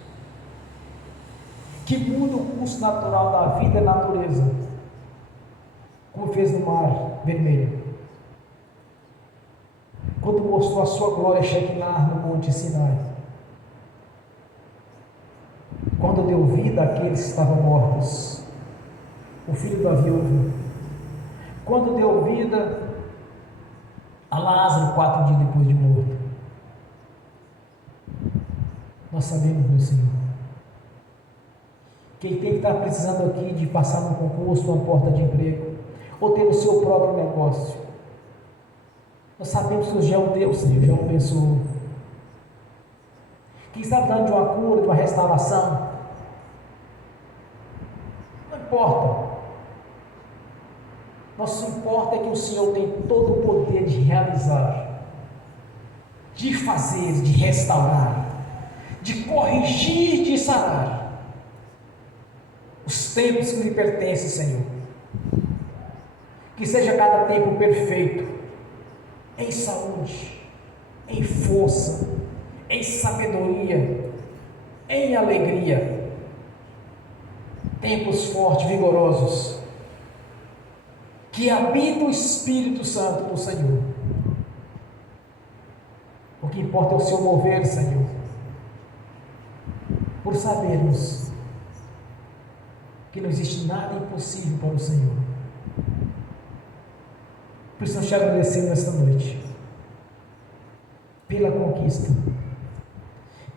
que muda o curso natural da vida e da natureza, como fez no mar vermelho, quando mostrou a sua glória Shekinah no monte Sinai, quando deu vida àqueles que estavam mortos, o filho da viúva, quando deu vida a Lázaro 4 dias depois de morto. Nós sabemos, meu Senhor, quem tem que estar precisando aqui de passar num concurso, numa porta de emprego, ou ter o seu próprio negócio, nós sabemos que o já é um Deus, Senhor, já é uma pessoa. Quem está dando de uma cura, de uma restauração, não importa. Nosso importa é que o Senhor tem todo o poder de realizar, de fazer, de restaurar, de corrigir, de sarar os tempos que lhe pertencem, Senhor. Que seja cada tempo perfeito, em saúde, em força, em sabedoria, em alegria. Tempos fortes, vigorosos, que habita o Espírito Santo do Senhor. O que importa é o seu mover, Senhor, por sabermos que não existe nada impossível para o Senhor. Por isso nós te agradecemos nesta noite, pela conquista,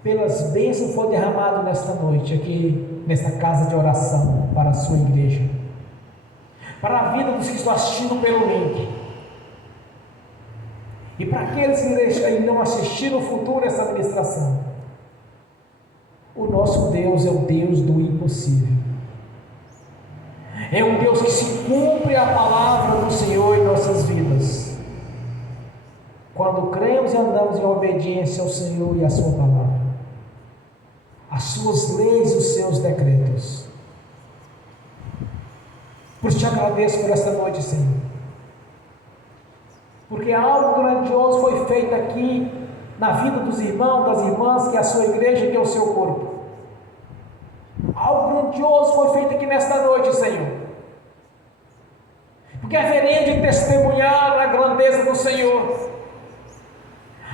pelas bênçãos que foram derramadas nesta noite, aqui nesta casa de oração para a sua igreja, para a vida dos que estão assistindo pelo link, e para aqueles que ainda não assistiram no futuro essa ministração. O nosso Deus é o Deus do impossível. É um Deus que se cumpre a palavra do Senhor em nossas vidas, quando cremos e andamos em obediência ao Senhor e à sua palavra, as suas leis e os seus decretos. Por isso te agradeço por esta noite, Senhor, porque algo grandioso foi feito aqui na vida dos irmãos, das irmãs, que é a sua igreja, que é o seu corpo. Algo grandioso foi feito aqui nesta noite, Senhor, porque haveria de testemunhar a grandeza do Senhor,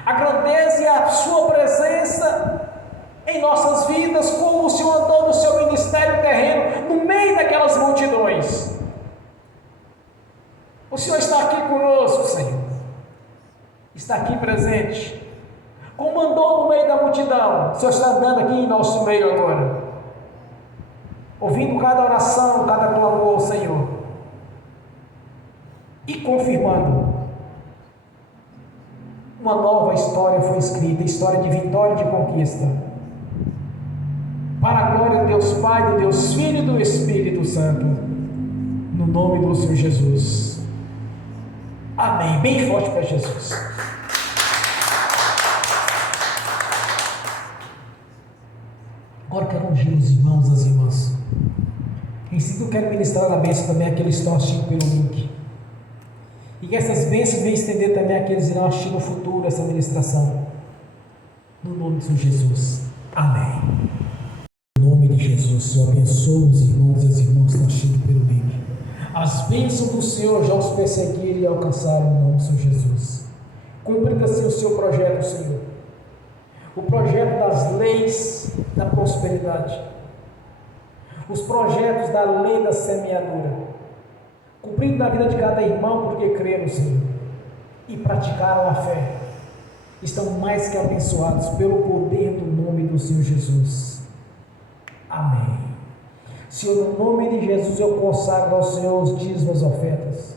a grandeza e a sua presença em nossas vidas, como o Senhor andou no seu ministério terreno, no meio daquelas multidões. O Senhor está aqui conosco, Senhor, está aqui presente, como andou no meio da multidão. O Senhor está andando aqui em nosso meio agora, ouvindo cada oração, cada clamor, Senhor, e confirmando. Uma nova história foi escrita, história de vitória e de conquista, para a glória de Deus Pai, do Deus Filho e do Espírito Santo, no nome do Senhor Jesus. Amém. Bem forte para Jesus. Agora quero ungir os irmãos, as irmãs. Em seguida eu quero ministrar a bênção também àqueles que estão assistindo pelo link, e que essas bênçãos venham estender também àqueles que irão assistir no futuro essa ministração, no nome do Senhor Jesus. Amém. Em nome de Jesus, Senhor, abençoa os irmãos e as irmãs que estão assistindo pelo link. As bênçãos do Senhor já os perseguiram e alcançaram em nome do Senhor Jesus. Cumprida assim o seu projeto, Senhor, o projeto das leis da prosperidade, os projetos da lei da semeadura, cumprido na vida de cada irmão, porque creram, Senhor, e praticaram a fé, estão mais que abençoados pelo poder do nome do Senhor Jesus. Amém. Senhor, no nome de Jesus eu consagro ao Senhor os dízimos e ofertas.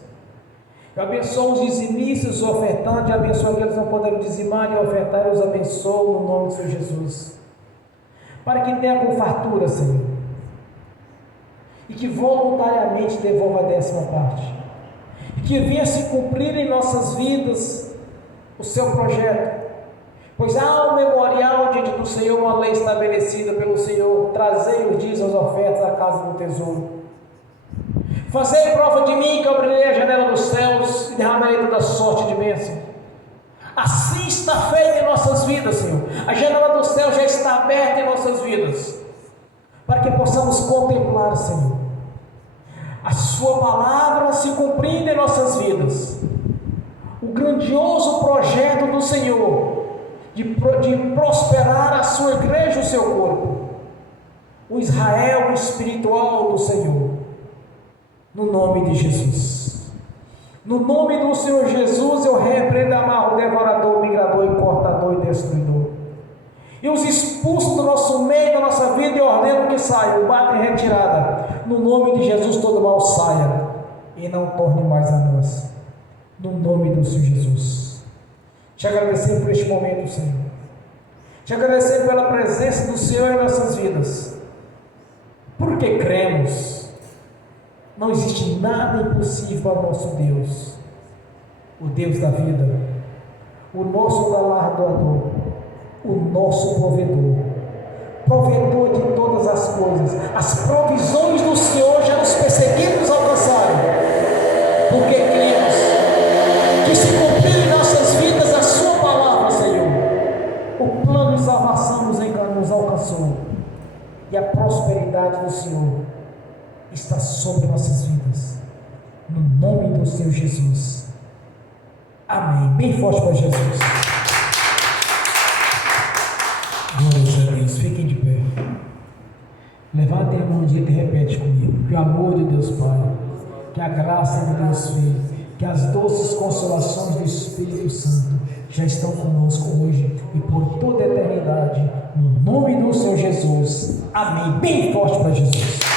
Eu abençoo os dizimistas, os ofertantes, abençoo aqueles que não poderão dizimar e ofertar, eu os abençoo no nome do Senhor Jesus. Para que tenha com fartura, Senhor, e que voluntariamente devolva a 10ª parte, e que venha se cumprir em nossas vidas o seu projeto, pois há um memorial diante do Senhor, uma lei estabelecida pelo Senhor: trazei os dízimos, as ofertas à casa do tesouro. Fazei prova de mim, que eu abrirei a janela dos céus e derramarei toda sorte de bênção. Assim está feito em nossas vidas, Senhor. A janela do céu já está aberta em nossas vidas, para que possamos contemplar, Senhor, a Sua palavra se cumprindo em nossas vidas, o grandioso projeto do Senhor de prosperar a Sua igreja, o seu corpo, o Israel espiritual do Senhor. No nome de Jesus, no nome do Senhor Jesus, eu repreendo, amarro o devorador, migrador e cortador e destruidor, e os expulso do nosso meio, da nossa vida, e ordeno que saiam, batem em retirada. No nome de Jesus, todo mal saia e não torne mais a nós, no nome do Senhor Jesus. Te agradecer por este momento, Senhor, te agradecer pela presença do Senhor em nossas vidas, porque cremos. Não existe nada impossível para o nosso Deus, o Deus da vida, o nosso galardoador, o nosso provedor, provedor de todas as coisas. As provisões do Senhor já nos perseguiram e nos alcançaram, porque cremos que se cumprir em nossas vidas a Sua palavra, Senhor, o plano de salvação nos alcançou, e a prosperidade do Senhor está sobre nossas vidas, no nome do Senhor Jesus. Amém. Bem forte para Jesus. Glórias a Deus. Fiquem de pé. Levantem a mão direita e repete comigo: que o amor de Deus Pai, que a graça de Deus Filho, que as doces consolações do Espírito Santo já estão conosco hoje e por toda a eternidade, no nome do Senhor Jesus. Amém. Bem forte para Jesus.